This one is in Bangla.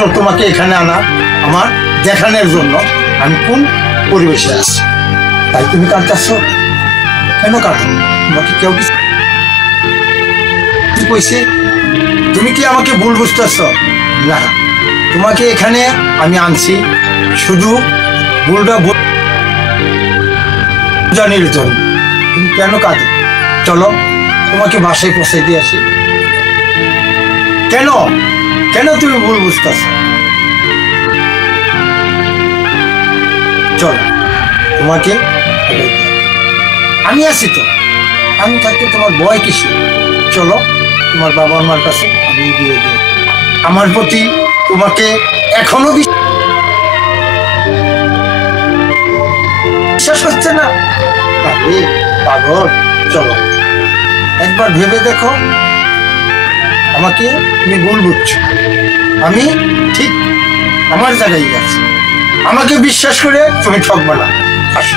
মাত্র তোমাকে এখানে আনা আমার দেখানোর জন্য আমি কোন পরিবেশে আছি। তাই তুমি কাঁদতেছ কেন? কাঁদো? তোমাকে কেউ কিছু কইছে? তুমি কি আমাকে ভুল বুঝতেছ? না, তোমাকে এখানে আমি আনছি শুধু ভুলটা জানির জন্য। তুমি কেন কাঁদো? চলো তোমাকে বাসায় পৌঁছাই দিয়ে আসি। কেন কেন তুমি ভুল বুঝতেছ? চলো তোমাকে আমি আছি তো, আমি থাকতে তোমার ভয় কিসে? চলো তোমার বাবা মার কাছে আমি দিয়ে দিই। আমার প্রতি তোমাকে এখনো বিশ্বাস হচ্ছে না? আরে পাগল, চলো একবার ভেবে দেখো, আমাকে তুমি ভুল বুঝছো। আমি ঠিক আমার জায়গায় আছি, আমাকে বিশ্বাস করে তুমি ঠকবে না। আসো।